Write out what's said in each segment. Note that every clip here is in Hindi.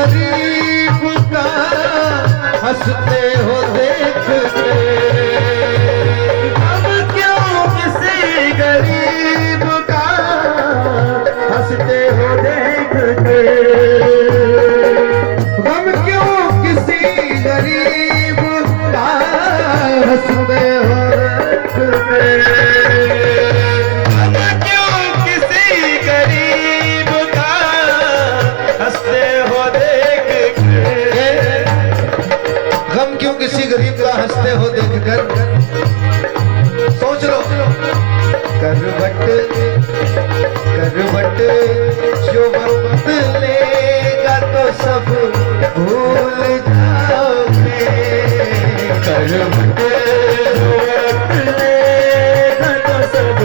गरीब का हंसते हो देख के, हम क्यों किसी गरीब का हंसते हो देख के, हम क्यों किसी गरीब का हंसते हो देख के, हम क्यों किसी गरीब का हंसते हो देख के, गम क्यों किसी गरीब का हंसते हो देखकर। सोच लो, करवट करवट जो बदलेगा तो सब भूल जाओगे, करवट जो बदलेगा तो सब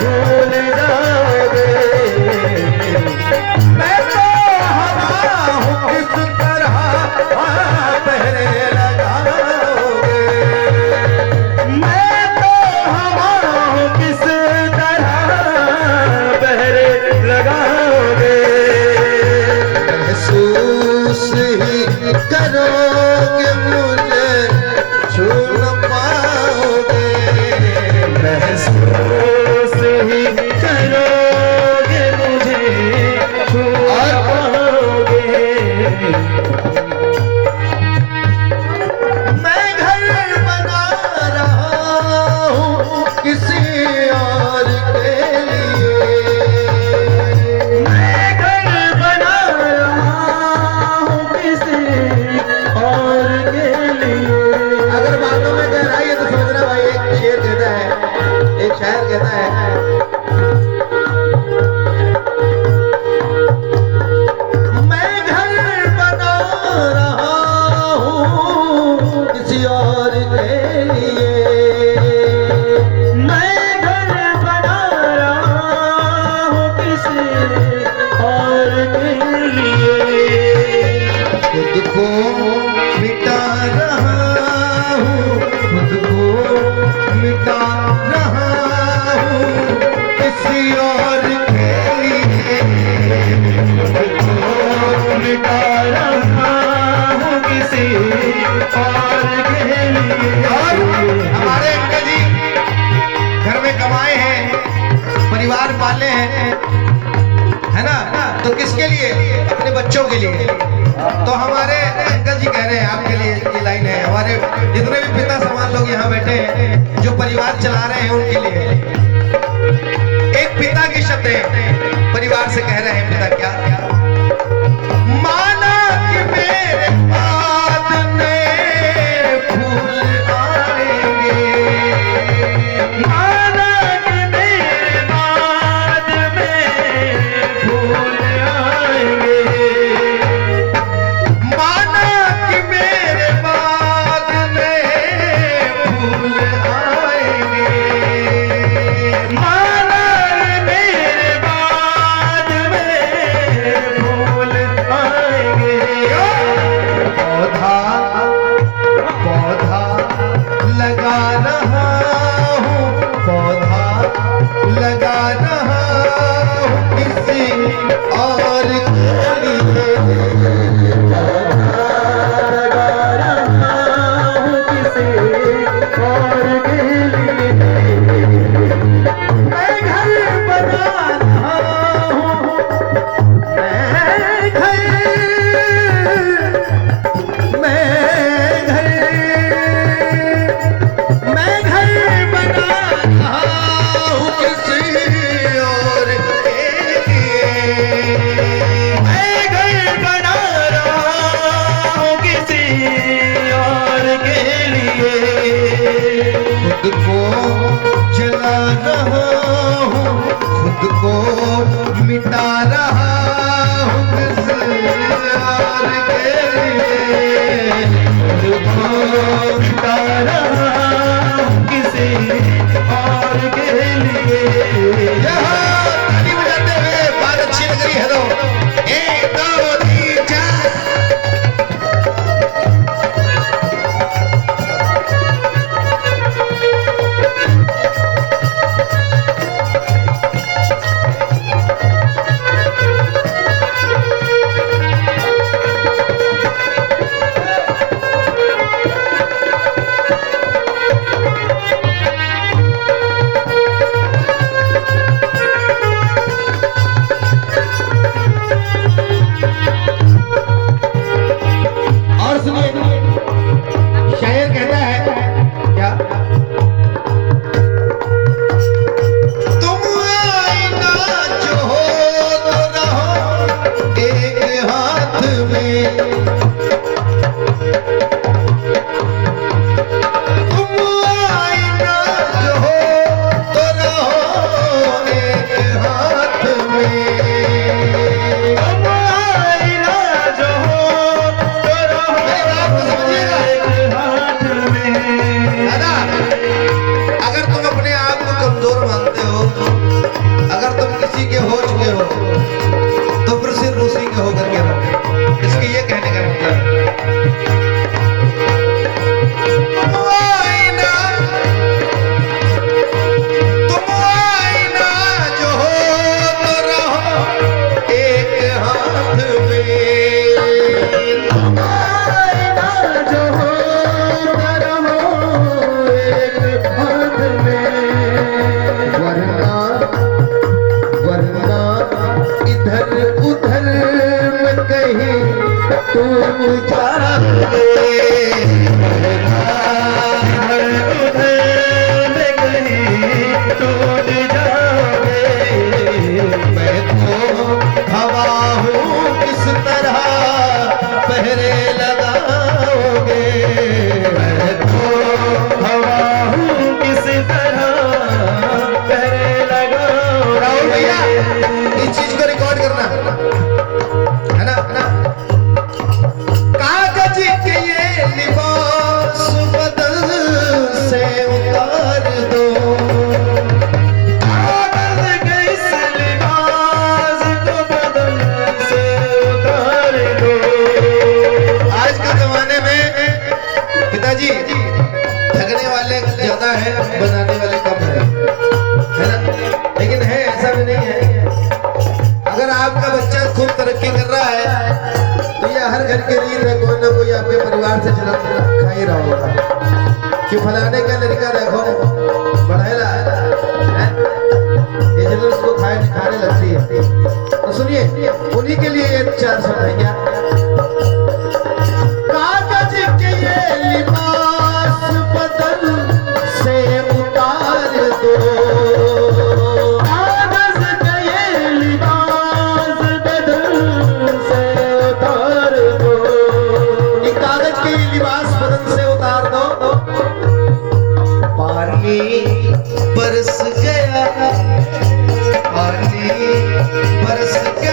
भूल जाओगे। मैं तो हवा हूँ किस तरह पहरे लगाओगे, मैं तो हवा हूँ किस तरह पहरे लगाओगे। महसूस ही करोगे मुझे छू न पाओगे, महसूस ही करोगे मुझे छू पाओगे। मैं घर बना रहा हूँ किसी और के लिए, मैं घर बना रहा हूँ किसी और के लिए। अगर बातों में गहराई है तो समझना भाई, एक शेर कहता है, एक शायर कहता है, मैं घर बना रहा हूँ किसी और के लिए, मैं घर बना रहा हूँ किसी और के लिए। खुद को मिटा रहा हूँ, खुद को मिटा रहा हूँ किसी और के लिए, खुद को मिटा रहा हूँ किसी और के लिए। और हमारे अंकल जी घर में कमाए हैं, परिवार पाले हैं, है ना, तो किसके लिए? अपने बच्चों के लिए। तो हमारे अंकल जी कह रहे हैं आपके लिए, ये लाइन है, हमारे जितने भी पिता समान लोग यहाँ बैठे हैं जो परिवार चला रहे हैं उनके लिए एक पिता की शब्द है, परिवार से कह रहे हैं पिता क्या, माना कि मेरे बाद में फूल आएंगे, माना कि मेरे बाद में फूल आएंगे, माना कि मेरे बाद में फूल आएंगे, माना मेरे बाद में फूल आएंगे। पौधा पौधा लगा रहा हूँ, पौधा लगा रहा हूँ किसी और के लिए, लगा रहा हूँ किसी और के लिए। मैं घर बना रहा हूँ, मैं घर बना रहा हूँ किसी और के लिए, मैं घर बना रहा हूँ किसी और के लिए। खुद को जला रहा हूँ, खुद को मिटा रहा हूँ किसी और के लिए, खुद को मिटा रहा हूँ किसी और के लिए। यहाँ ताली बजाते हुए बात अच्छी लग रही है तो 1 2 3 4। हो तो फिर सिर्फ उसी के होकर के रहो। इसके ये कहने का मतलब है। तुम आईना जो हो तो रहो एक हाथ में। तुम आईना जो हो तो रहो एक हाथ में। वरना इधर उधर में कहीं तुम जाओगे। मैं तो हवा हूँ किस तरह पहरे लगाओगे। मैं तो हवा हूँ किस तरह पहरे लगाओगे। राहुल भैया इस चीज को रिकॉर्ड करना है ना कागज के ये लिबास बदल से उतार दो। कागज के इस लिबास को बदल से उतार दो। आज के जमाने में पिताजी ठगने वाले ज्यादा है, बनाने वाले कम है ना। लेकिन है ऐसा भी नहीं है। अगर आपका बच्चा खूब तरक्की कर रहा है तो ये हर घर की रीत है, कोई ना कोई आपके परिवार से जन्म खा ही रहा होगा कि फलाने का लड़का देखो बढ़ेला है, ये जब उसको खाने लगती है। तो सुनिए उन्हीं के लिए ये 4 शब्द है क्या। कागज के ये लिबास बदल से उतार दो। कागज के ये लिबास बदल से उतार दो। ये कागज के ये लिबास बदल से उतार दो। पानी बरस गया, पानी बरस गया।